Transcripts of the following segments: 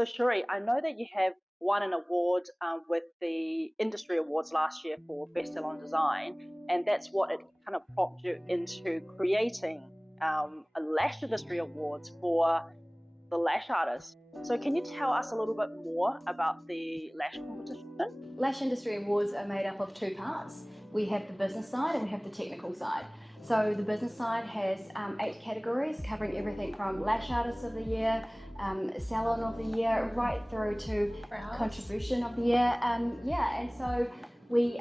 So Sheree, I know that you have won an award with the Industry Awards last year for Best Salon Design, and that's what it kind of prompted you into creating a Lash Industry Awards for the lash artists. So can you tell us a little bit more about the lash competition? Lash Industry Awards are made up of two parts. We have the business side and we have the technical side. So the business side has 8 categories covering everything from Lash Artist of the Year, Salon of the Year, right through to Brows. Contribution of the Year. And so we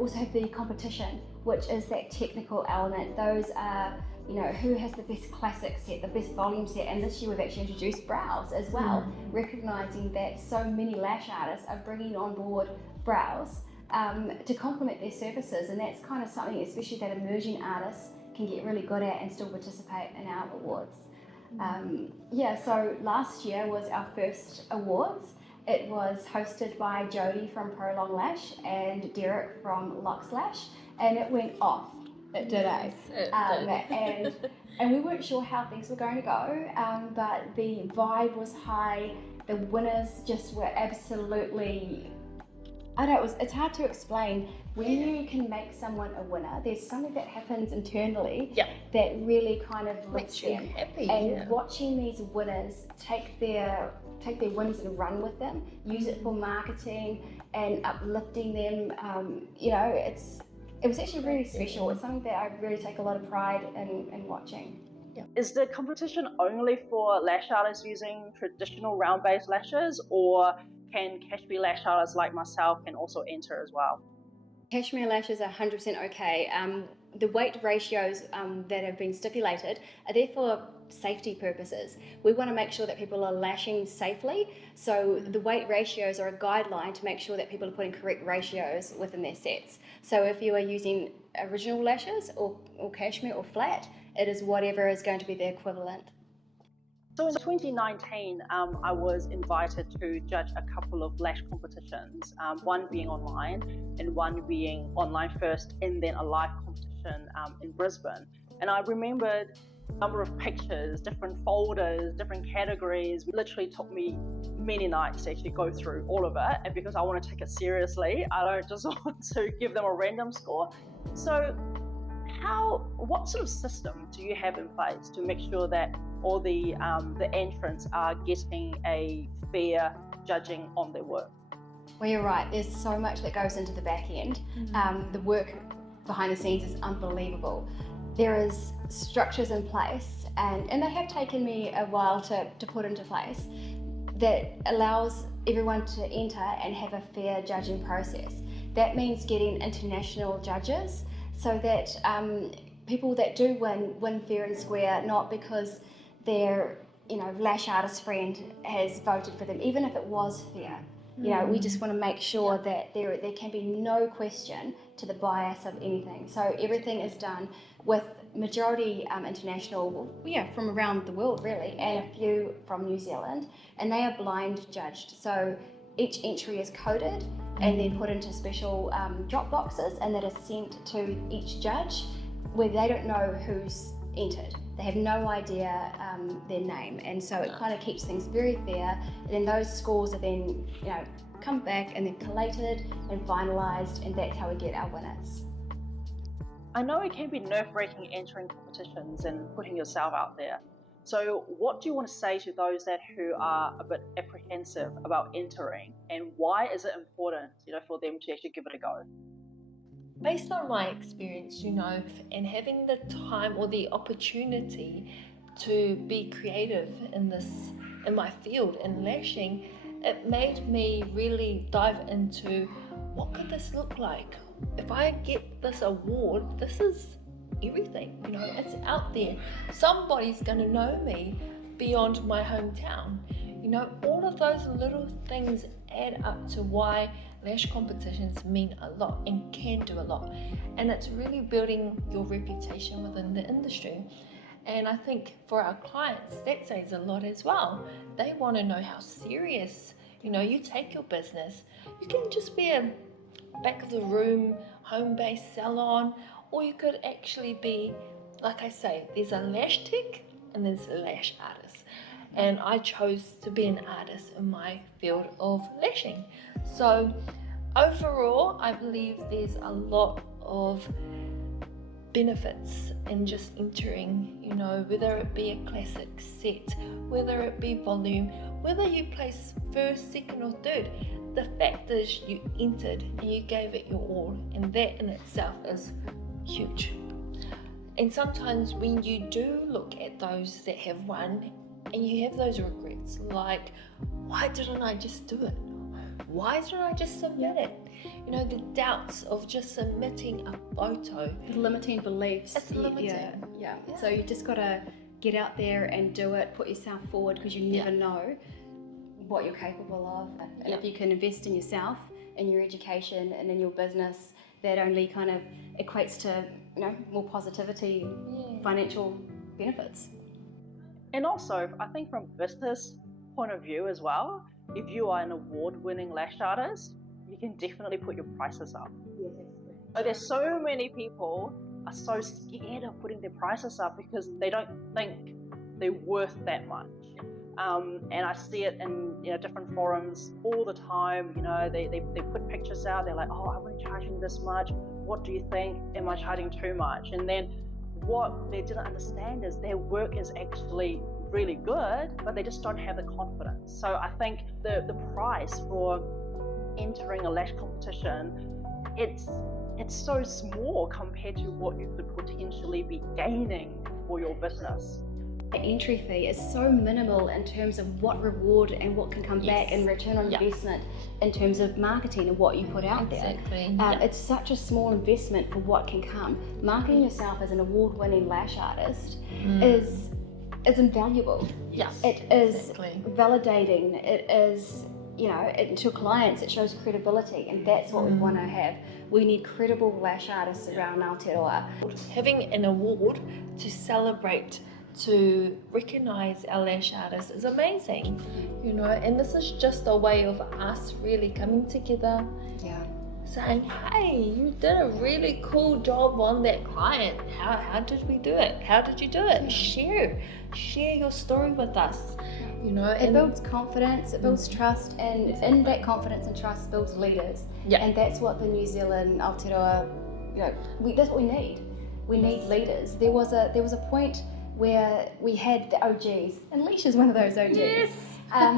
also have the competition, which is that technical element. Those are, who has the best classic set, the best volume set, and this year we've actually introduced brows as well, recognising that so many lash artists are bringing on board brows to complement their services, and that's kind of something especially that emerging artists can get really good at and still participate in our awards. So last year was our first awards. It was hosted by Jodie from Prolong Lash and Derek from Lux Lash, and it went off. It did, and we weren't sure how things were going to go, but the vibe was high. The winners just were absolutely, it's hard to explain. When you can make someone a winner, there's something that happens internally that really kind of lifts them. Happy, and watching these winners take their wins and run with them, use it for marketing and uplifting them, it was actually really special. It's something that I really take a lot of pride in watching. Is the competition only for lash artists using traditional round-based lashes, or can cashmere lash artists like myself can also enter as well? Cashmere lashes are 100% okay. The weight ratios that have been stipulated are there for safety purposes. We want to make sure that people are lashing safely, so the weight ratios are a guideline to make sure that people are putting correct ratios within their sets. So if you are using original lashes or cashmere or flat, it is whatever is going to be the equivalent. So in 2019, I was invited to judge a couple of lash competitions, one being online and one being online first and then a live competition in Brisbane. And I remembered a number of pictures, different folders, different categories. It literally took me many nights to actually go through all of it, and because I want to take it seriously, I don't just want to give them a random score. So what sort of system do you have in place to make sure that all the entrants are getting a fair judging on their work? Well, you're right. There's so much that goes into the back end. The work behind the scenes is unbelievable. There is structures in place, and they have taken me a while to put into place, that allows everyone to enter and have a fair judging process. That means getting international judges, so that people that do win fair and square, not because their lash artist friend has voted for them, even if it was fair. We just want to make sure that there can be no question to the bias of anything. So everything is done with majority international, from around the world really, and a few from New Zealand, and they are blind judged. So each entry is coded and then put into special drop boxes, and that is sent to each judge, where they don't know who's entered. They have no idea their name, and so it kind of keeps things very fair. And then those scores are then come back and then collated and finalised, and that's how we get our winners. I know it can be nerve-wracking entering competitions and putting yourself out there. So what do you want to say to those who are a bit apprehensive about entering, and why is it important, for them to actually give it a go? Based on my experience, and having the time or the opportunity to be creative in my field in lashing, it made me really dive into what could this look like? If I get this award, this is everything, it's out there. Somebody's going to know me beyond my hometown. All of those little things add up to why lash competitions mean a lot and can do a lot. And it's really building your reputation within the industry. And I think for our clients, that says a lot as well. They want to know how serious, you take your business. You can just be a back of the room, home-based salon, or you could actually be, like I say, there's a lash tech and there's a lash artist. and I chose to be an artist in my field of lashing. So overall, I believe there's a lot of benefits in just entering, whether it be a classic set, whether it be volume, whether you place first, second or third. The fact is you entered and you gave it your all, and that in itself is huge. And sometimes when you do look at those that have won and you have those regrets, like, why didn't I just do it? Why didn't I just submit it? The doubts of just submitting a photo. The limiting beliefs. It's limiting. Yeah. So you just got to get out there and do it, put yourself forward, because you never know what you're capable of. And if you can invest in yourself, in your education and in your business, that only kind of equates to, more positivity, financial benefits. And also, I think from business point of view as well, if you are an award-winning lash artist, you can definitely put your prices up. But there's so many people are so scared of putting their prices up because they don't think they're worth that much. And I see it in different forums all the time. They put pictures out. They're like, oh, I'm only charging this much. What do you think? Am I charging too much? And then what they didn't understand is their work is actually really good, but they just don't have the confidence. So I think the price for entering a lash competition, it's so small compared to what you could potentially be gaining for your business. The entry fee is so minimal in terms of what reward and what can come back in return on investment in terms of marketing and what you put out there. It's such a small investment for what can come. Marketing yourself as an award-winning lash artist is invaluable. It is validating. It is, to clients, it shows credibility, and that's what we want to have. We need credible lash artists around Aotearoa. Having an award to celebrate, to recognise our lash artists is amazing, and this is just a way of us really coming together, saying, hey, you did a really cool job on that client. How did we do it? How did you do it? Share your story with us. It builds confidence, it builds trust, and in that confidence and trust builds leaders. And that's what the New Zealand Aotearoa, that's what we need. We need leaders. There was a point where we had the OGs, and Lash is one of those OGs. And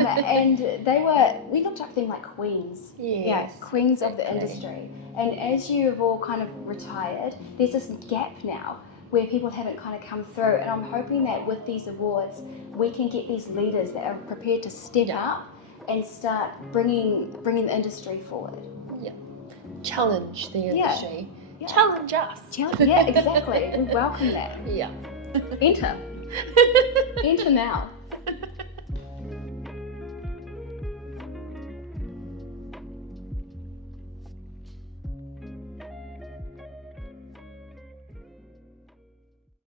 we looked up to them like queens. Queens of the industry. And as you have all kind of retired, there's this gap now where people haven't kind of come through. And I'm hoping that with these awards, we can get these leaders that are prepared to step up and start bringing the industry forward. Challenge the industry. Challenge us. Exactly. We welcome that. Enter now.